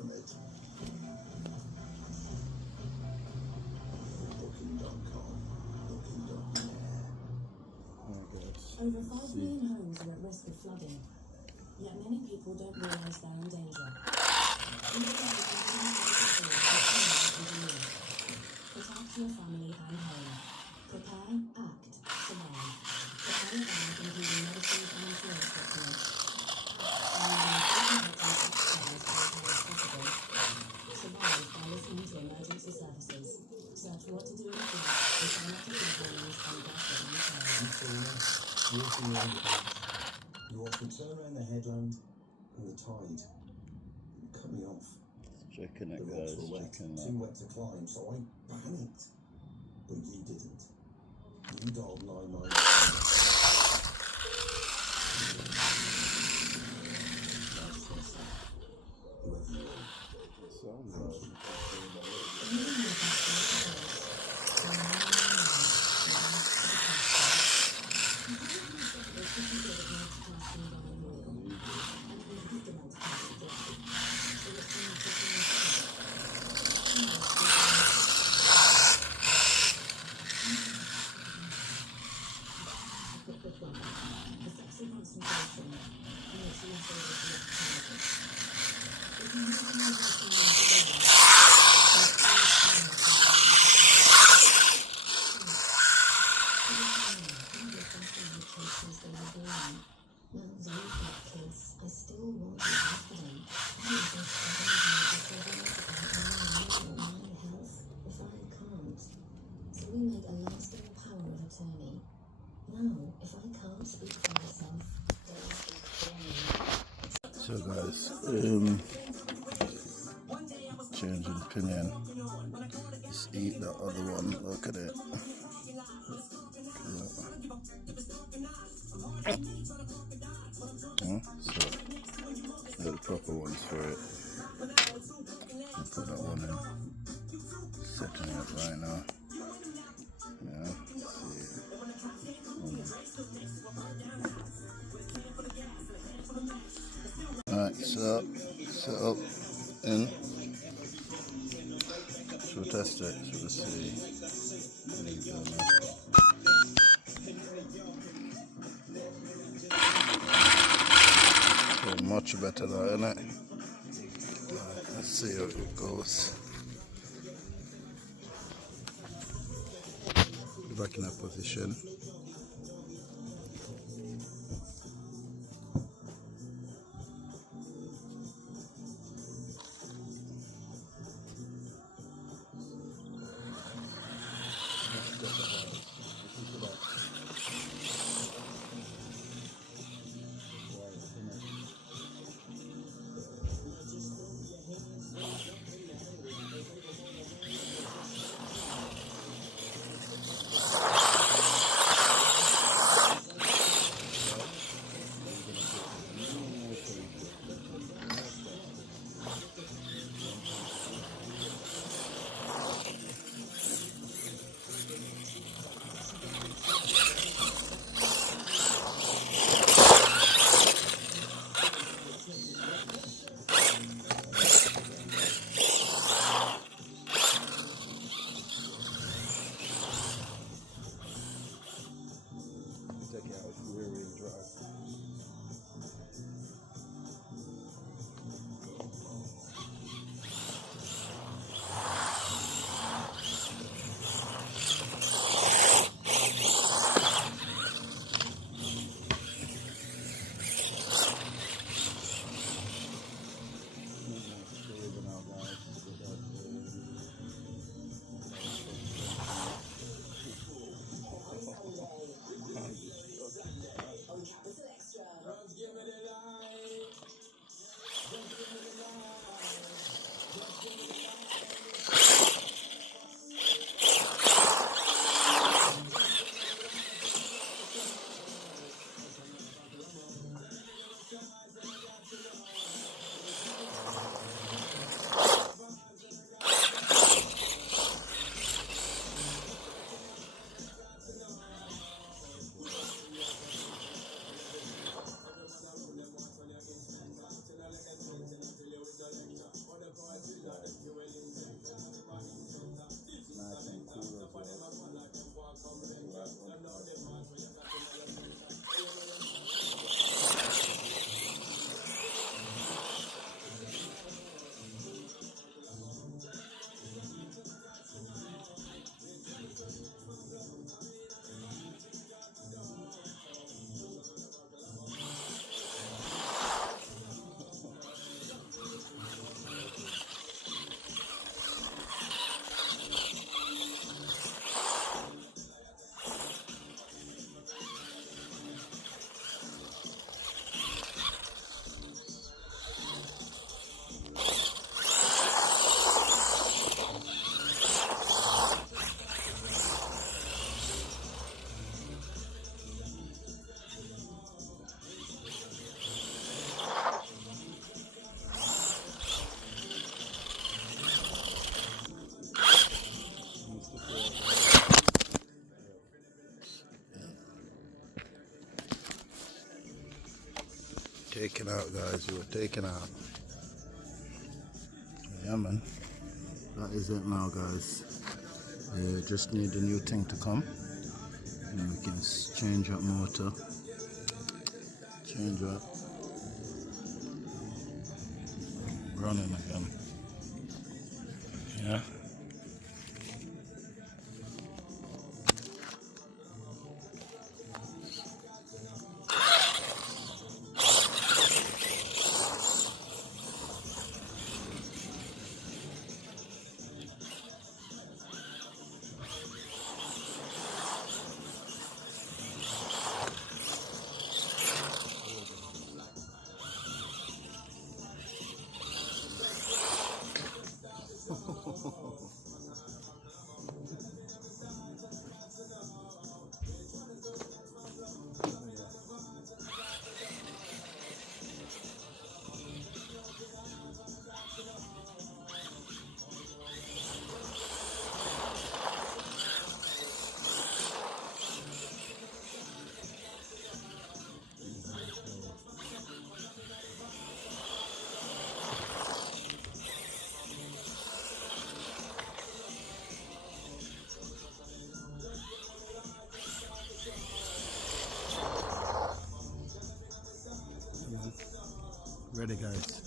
from it. Looking dumb calm, looking dumb mad. Over 5 million homes are at risk of flooding, yet many people don't realise they're in danger. Protect your family and home. Prepare, act, survive. Prepare a bag including medicines and insurance documents. Survive by listening to emergency services. Search what to do in flood and sign up to campaigns on You often turn around the headland and the tide cut me off. Checking it, The rocks guys. were wet, Checking too wet to climb, so I panicked. But you didn't. You dialed 999. Whoever you are. So guys, changing pinion. Let's eat the other one. Look at it. So they're the proper ones for it. I'll put that one in. Setting it right now. Yeah. Alright, so set up in. So we'll test it, so let's see. So much better now, isn't it? Let's see how it goes. Back in that position. taken out, guys. You were taken out. Yeah, man. That is it now, guys. Just need the new thing to come. And we can change that motor. Change that. Running again. Yeah. Ready, guys.